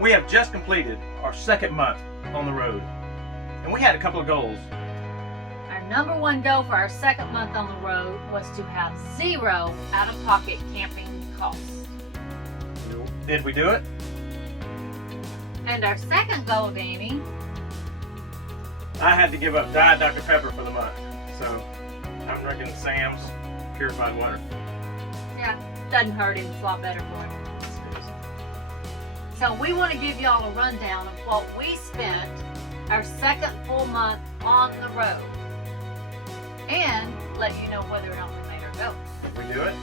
We have just completed our second month on the road, and we had a couple of goals. Our number one goal for our second month on the road was to have 0 out-of-pocket camping costs. Did we do it? And our second goal, Danny, I had to give up Diet Dr. Pepper for the month, so I'm drinking Sam's purified water. yeah, doesn't hurt him. It's a lot better for him. So we want to give y'all a rundown of what we spent our second full month on the road, and let you know whether or not we made our goal. Did we do it?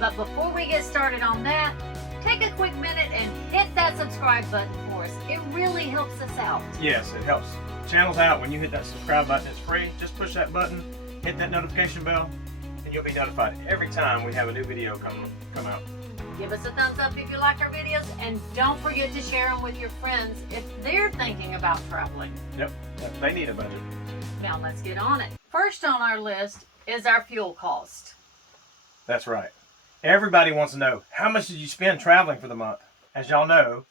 But before we get started on that, take a quick minute and hit that subscribe button for us. It really helps us out. Yes, it helps channels out when you hit that subscribe button. It's free. Just push that button, hit that notification bell, and you'll be notified every time we have a new video come out. Give us a thumbs up if you like our videos, and don't forget to share them with your friends if they're thinking about traveling. Yep, they need a budget. Now let's get on it. First on our list is our fuel cost. That's right. Everybody wants to know, how much did you spend traveling for the month? As y'all know,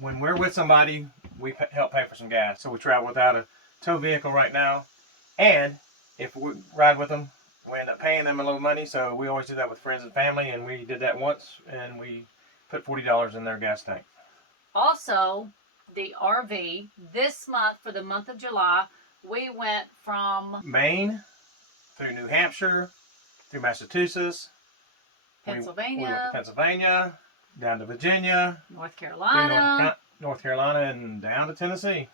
when we're with somebody, we help pay for some gas. So we travel without a tow vehicle right now. And if we ride with them, we end up paying them a little money. So we always do that with friends and family. And we did that once, and we put $40 in their gas tank. Also, the RV, this month, for the month of July, we went from Maine through New Hampshire, through Massachusetts, Pennsylvania, we went to Pennsylvania, down to Virginia, North through Carolina, North Carolina, and down to Tennessee.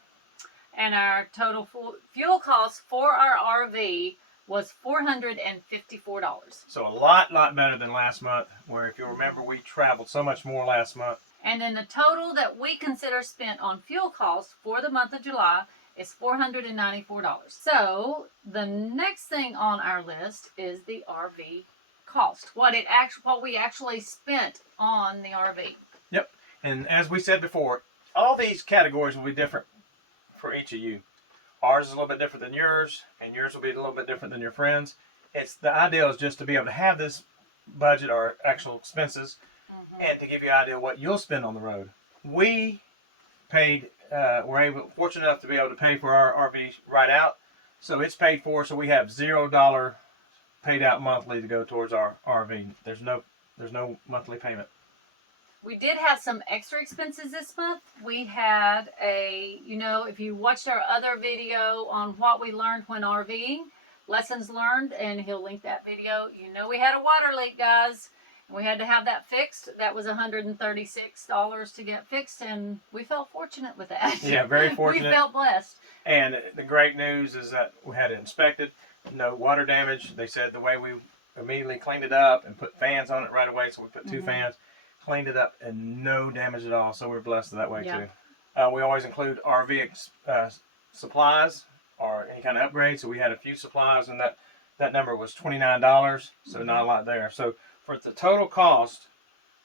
and our total fuel cost for our RV was $454. So a lot better than last month, where if you remember, we traveled so much more last month. And then the total that we consider spent on fuel costs for the month of July is $494. So the next thing on our list is the RV cost. What we actually spent on the RV. Yep. And as we said before, all these categories will be different for each of you. Ours is a little bit different than yours, and yours will be a little bit different than your friends. The idea is just to be able to have this budget or actual expenses, and to give you an idea of what you'll spend on the road. We paid, fortunate enough to be able to pay for our RV right out, so it's paid for. So we have $0 paid out monthly to go towards our RV. There's no monthly payment. We did have some extra expenses this month. We had if you watched our other video on what we learned when RVing, lessons learned, and he'll link that video. We had a water leak, guys. We had to have that fixed. That was $136 to get fixed, and we felt fortunate with that. Yeah, very fortunate. We felt blessed. And the great news is that we had it inspected. No water damage. They said the way we immediately cleaned it up and put fans on it right away, so we put 2 fans, cleaned it up, and no damage at all. So we're blessed that way too. We always include RV supplies or any kind of upgrade. So we had a few supplies, and that number was $29. So not a lot there. So for the total cost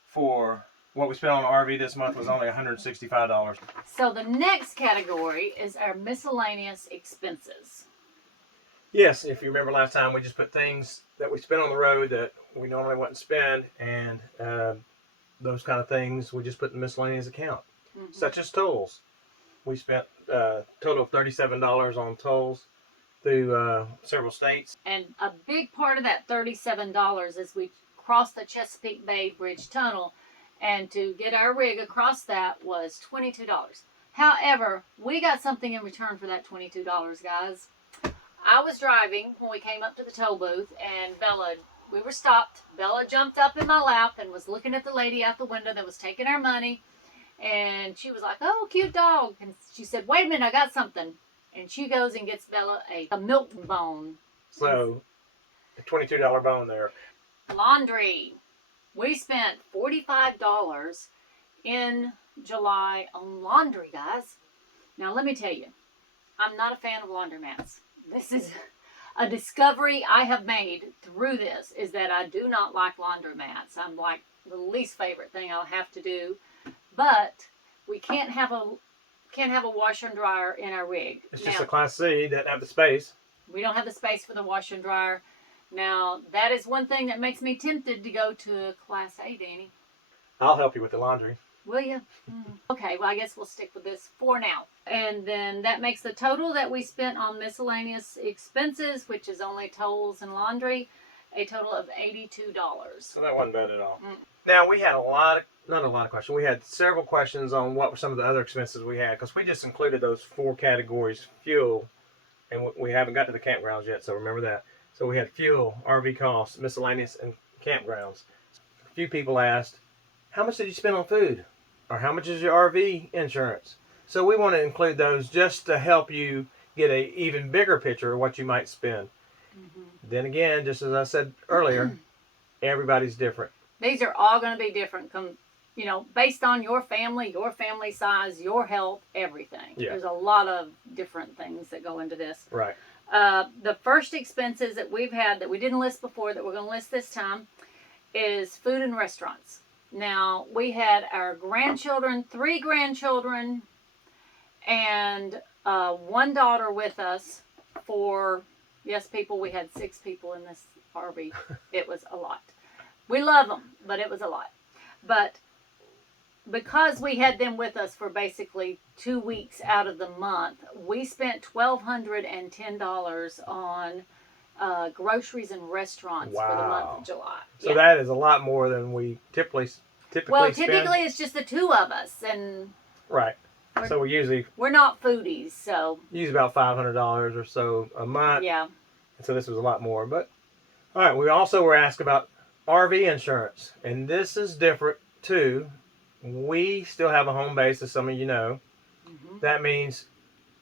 for what we spent on the RV this month was only $165. So the next category is our miscellaneous expenses. Yes, if you remember last time, we just put things that we spent on the road that we normally wouldn't spend, and those kind of things we just put in the miscellaneous account, such as tolls. We spent a total of $37 on tolls through several states. And a big part of that $37 is we crossed the Chesapeake Bay Bridge Tunnel, and to get our rig across that was $22. However, we got something in return for that $22, guys. I was driving when we came up to the toll booth, and we were stopped. Bella jumped up in my lap and was looking at the lady out the window that was taking our money, and she was like, "Oh, cute dog." And she said, "Wait a minute, I got something." And she goes and gets Bella a milk bone. So, a $22 bone there. Laundry. We spent $45 in July on laundry, guys. Now, let me tell you, I'm not a fan of laundromats. This is a discovery I have made through this, is that I do not like laundromats. I'm like the least favorite thing I'll have to do. But we can't have a washer and dryer in our rig. It's just a Class C, doesn't have the space. We don't have the space for the washer and dryer. Now, that is one thing that makes me tempted to go to a Class A, Danny. I'll help you with the laundry. Will you? Okay, well, I guess we'll stick with this for now. And then that makes the total that we spent on miscellaneous expenses, which is only tolls and laundry, a total of $82. So that wasn't bad at all. Now, we had not a lot of questions. We had several questions on what were some of the other expenses we had, because we just included those 4 categories: fuel, and we haven't got to the campgrounds yet, so remember that. So we had fuel, RV costs, miscellaneous, and campgrounds. A few people asked, how much did you spend on food? Or how much is your RV insurance? So we want to include those just to help you get an even bigger picture of what you might spend. Then again, just as I said earlier, everybody's different. These are all going to be different, based on your family size, your health, everything. Yeah. There's a lot of different things that go into this. Right. The first expenses that we've had that we didn't list before that we're going to list this time is food and restaurants. Now, we had our grandchildren, 3 grandchildren, and 1 daughter with us for, yes, people, we had 6 people in this RV. It was a lot. We love them, but it was a lot. But because we had them with us for basically 2 weeks out of the month, we spent $1,210 on groceries and restaurants for the month of July. So that is a lot more than we typically Well, spend. typically it's just the 2 of us, and right. So we're not foodies, so use about $500 or so a month. Yeah. So this was a lot more. But all right, we also were asked about RV insurance, and this is different too. We still have a home base, as some of you know. That means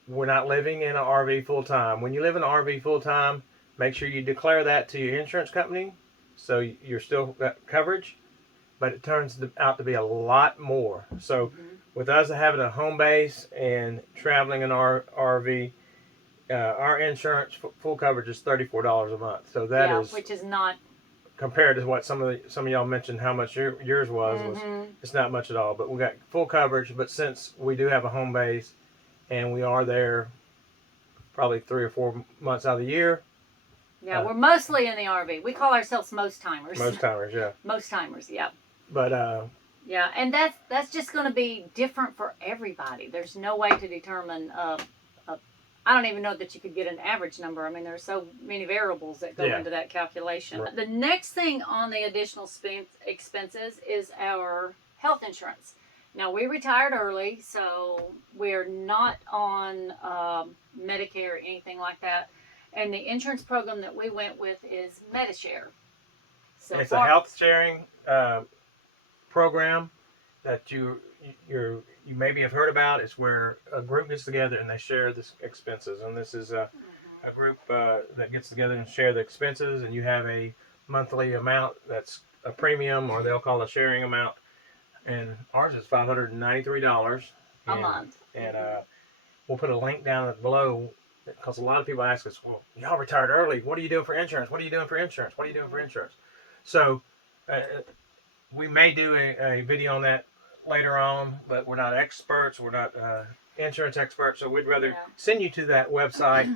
we're not living in an RV full time. When you live in an RV full time, make sure you declare that to your insurance company, so you're still got coverage. But it turns out to be a lot more. So with us having a home base and traveling in our RV, our insurance full coverage is $34 a month. So that is, which is not, compared to what some of y'all mentioned how much yours was it's not much at all. But we got full coverage. But since we do have a home base and we are there probably 3 or 4 months out of the year. Yeah, we're mostly in the RV. We call ourselves most timers. Most timers, yeah. Most timers, yeah. But yeah, and that's just going to be different for everybody. There's no way to determine. I don't even know that you could get an average number. I mean, there's so many variables that go into that calculation. Right. The next thing on the additional expenses is our health insurance. Now, we retired early, so we're not on Medicare or anything like that. And the insurance program that we went with is Medishare. So it's a health sharing program that you maybe have heard about. It's where a group gets together and they share the expenses. And this is a group that gets together and share the expenses. And you have a monthly amount that's a premium, or they'll call a sharing amount. And ours is $593 a month. And we'll put a link down below, because a lot of people ask us, well, y'all retired early. What are you doing for insurance? What are you doing for insurance? What are you doing for insurance? So we may do a video on that later on, but we're not experts. We're not insurance experts. So we'd rather send you to that website,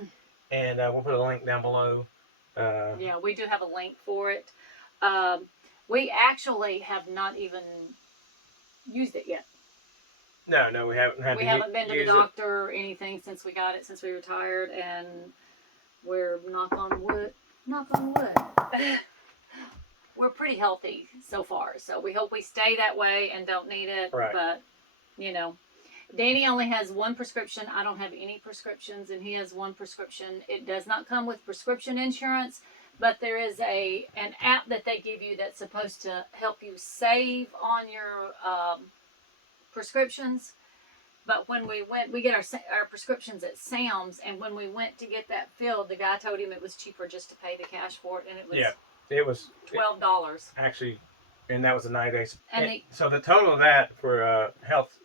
and we'll put a link down below. Yeah, we do have a link for it. We actually have not even used it yet. No, we haven't. We haven't been to the doctor or anything since we got it, since we retired, and we're knock on wood. We're pretty healthy so far, so we hope we stay that way and don't need it. Right. But Danny only has 1 prescription. I don't have any prescriptions, and he has 1 prescription. It does not come with prescription insurance, but there is an app that they give you that's supposed to help you save on your prescriptions. But when we get our prescriptions at Sam's, and when we went to get that filled, the guy told him it was cheaper just to pay the cash for it, and it was $12 actually, and that was the 9 days. And so the total of that for health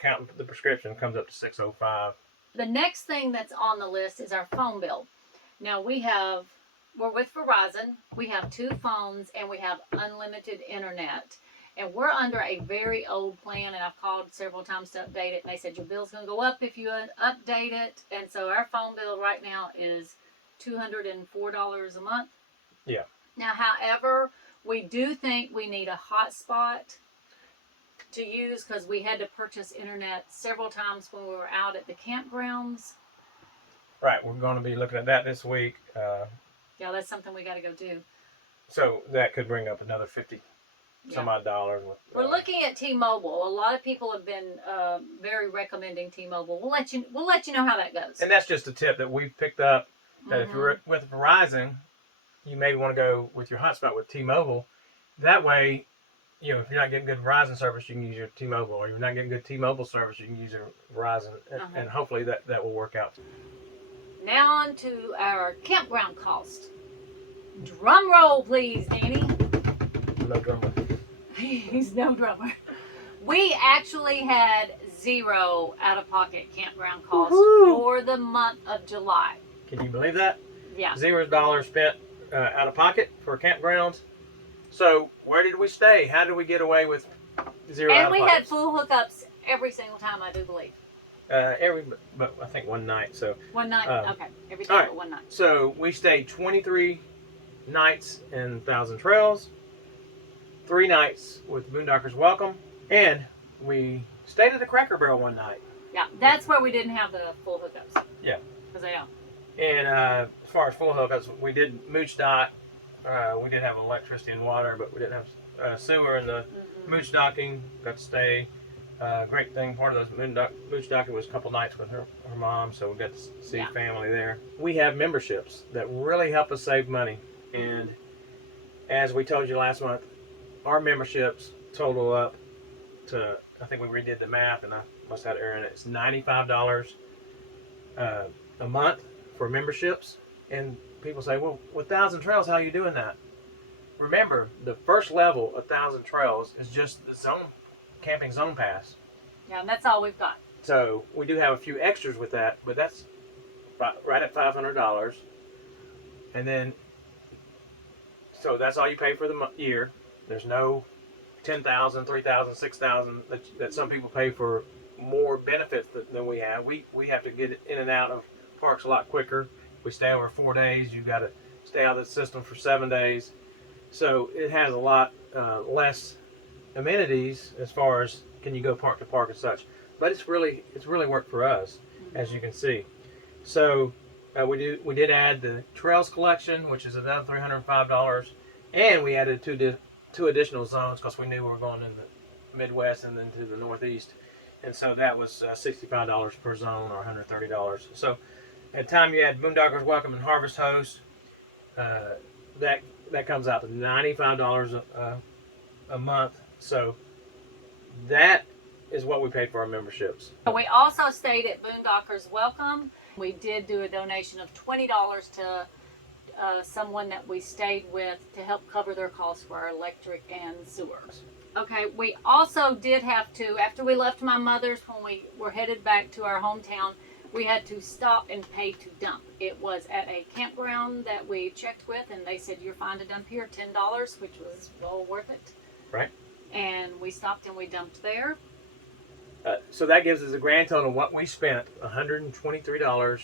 counting the prescription comes up to $605. The next thing that's on the list is our phone bill. Now we're with Verizon. We have 2 phones, and we have unlimited internet. And we're under a very old plan, and I've called several times to update it. And they said your bill's going to go up if you update it. And so our phone bill right now is $204 a month. Yeah. Now, however, we do think we need a hotspot. to use because we had to purchase internet several times when we were out at the campgrounds. Right, we're going to be looking at that this week. Yeah, that's something we got to go do. So that could bring up another 50 some odd dollars. We're looking at T-Mobile. A lot of people have been very recommending T-Mobile. We'll let you know how that goes. And that's just a tip that we've picked up. That if you're with Verizon, you maybe want to go with your hotspot with T-Mobile. That way, you know, if you're not getting good Verizon service, you can use your T-Mobile. Or if you're not getting good T-Mobile service, you can use your Verizon. And hopefully that will work out. Now on to our campground cost. Drum roll, please, Danny. No drummer. He's no drummer. We actually had zero out-of-pocket campground costs for the month of July. Can you believe that? Yeah. $0 spent out of pocket for campgrounds. So where did we stay? How did we get away with zero out of pocket? And we had full hookups every single time, I do believe. But I think one night. So one night. Okay. Every time but one night. So we stayed 23 nights in Thousand Trails, 3 nights with Boondockers Welcome, and we stayed at the Cracker Barrel one night. Yeah, that's where we didn't have the full hookups. Yeah. Because they don't. And as far as full hookups, we did mooch dock. We did have electricity and water, but we didn't have sewer in the mooch docking. Got to stay. Great thing, part of those mooch docking was a couple nights with her mom, so we got to see family there. We have memberships that really help us save money. And as we told you last month, our memberships total up to, I think we redid the math, and I must have error in it. It's $95 a month for memberships. And people say, well, with Thousand Trails, how are you doing that? Remember, the first level of Thousand Trails is just the camping zone pass. Yeah, and that's all we've got. So we do have a few extras with that, but that's right at $500. And then, so that's all you pay for the year. There's no $10,000, $3,000, $6,000 that some people pay for more benefits than we have. We have to get in and out of parks a lot quicker. We stay over 4 days. You've got to stay out of the system for 7 days. So it has a lot less amenities as far as can you go park to park and such. But it's really worked for us, as you can see. So we did add the Trails Collection, which is another $305, and we added two additional zones because we knew we were going in the Midwest and then to the Northeast, and so that was $65 per zone or $130. So at the time you add Boondockers Welcome and HAVEST Host, that comes out to $95 a month. So that is what we paid for our memberships. We also stayed at Boondockers Welcome. We did do a donation of $20 to someone that we stayed with to help cover their costs for our electric and sewer. Okay, we also did have to, after we left my mother's, when we were headed back to our hometown, we had to stop and pay to dump. It was at a campground that we checked with, and they said, you're fine to dump here, $10, which was well worth it. Right. And we stopped and we dumped there. So that gives us a grand total of what we spent, $123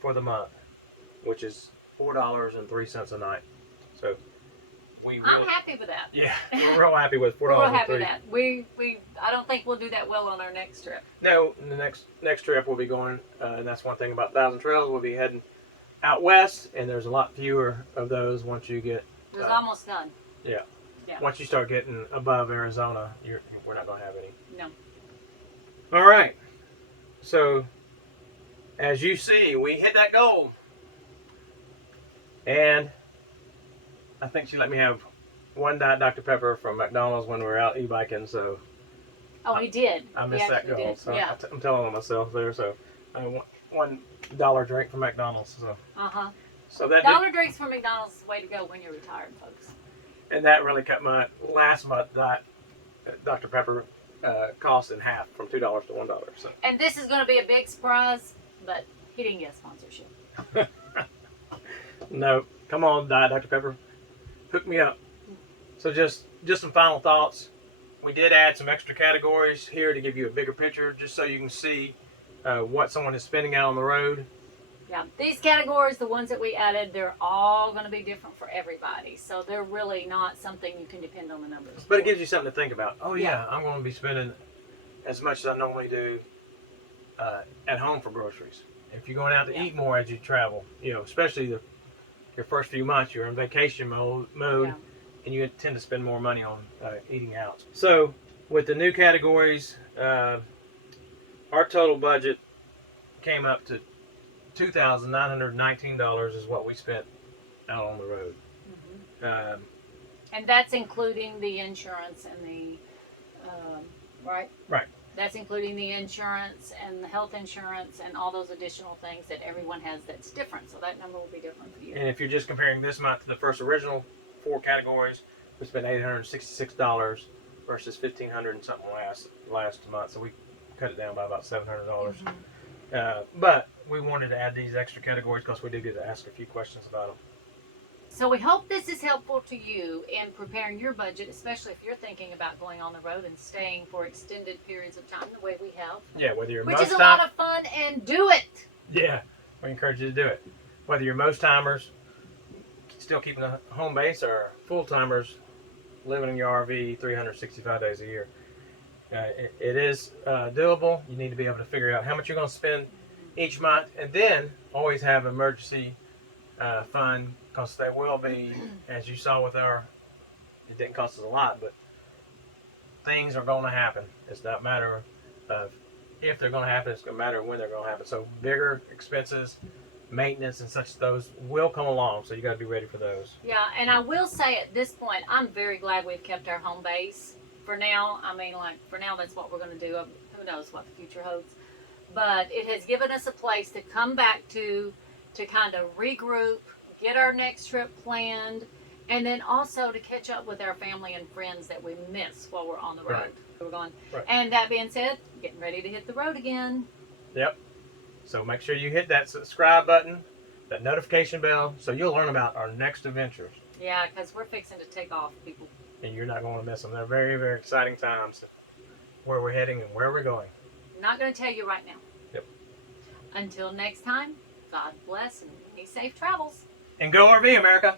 for the month, which is $4.03 a night. So I'm happy with that. Yeah, we're real happy with $4.03. We're real happy with that. I don't think we'll do that well on our next trip. No, the next trip we'll be going, and that's one thing about Thousand Trails. We'll be heading out west, and there's a lot fewer of those once you get. There's almost none. Yeah. Once you start getting above Arizona, we're not going to have any. No. All right. So, as you see, we hit that goal. And I think she let me have one Diet Dr. Pepper from McDonald's when we were out e-biking. So. Oh, he did. I missed that goal. So I'm telling on myself there. So, $1 drink from McDonald's. So. So that $1 drinks from McDonald's is the way to go when you're retired, folks. And that really cut my last month Dr. Pepper cost in half, from $2 to $1. So. And this is going to be a big surprise, but he didn't get a sponsorship. No, come on, Diet Dr. Pepper, hook me up. So just some final thoughts. We did add some extra categories here to give you a bigger picture, just so you can see what someone is spending out on the road. Yeah, these categories, the ones that we added, they're all going to be different for everybody. So they're really not something you can depend on the numbers. But it gives you something to think about. Oh yeah, Yeah. I'm going to be spending as much as I normally do at home for groceries. If you're going out to Yeah. eat more as you travel, especially your first few months, you're in vacation mode, Yeah. and you tend to spend more money on eating out. So with the new categories, our total budget came up to $2,919 is what we spent out on the road. Mm-hmm. And that's including the insurance and the, right? Right. That's including the insurance and the health insurance and all those additional things that everyone has that's different. So that number will be different for you. And if you're just comparing this month to the first original 4 categories, we spent $866 versus $1,500 and something last month. So we cut it down by about $700. Mm-hmm. But we wanted to add these extra categories because we did get to ask a few questions about them. So we hope this is helpful to you in preparing your budget, especially if you're thinking about going on the road and staying for extended periods of time the way we have. Yeah, whether you're Which is a lot of fun, and do it. Yeah, we encourage you to do it. Whether you're most timers still keeping a home base or full timers living in your RV 365 days a year. It is doable. You need to be able to figure out how much you're going to spend each month, and then always have emergency fund, because they will be, as you saw with it didn't cost us a lot, but things are going to happen. It's not a matter of if they're going to happen, it's going to matter when they're going to happen. So bigger expenses, maintenance and such, those will come along, so you got to be ready for those. Yeah, and I will say at this point, I'm very glad we've kept our home base for now. I mean, for now, that's what we're going to do. Who knows what the future holds. But it has given us a place to come back to kind of regroup, get our next trip planned, and then also to catch up with our family and friends that we miss while we're on the road. Right. We're going. Right. And that being said, getting ready to hit the road again. Yep. So make sure you hit that subscribe button, that notification bell, so you'll learn about our next adventures. Yeah, because we're fixing to take off, people. And you're not going to miss them. They're very, very exciting times, where we're heading and where we're going. I'm not going to tell you right now. Yep. Until next time, God bless and any safe travels. And go RV, America!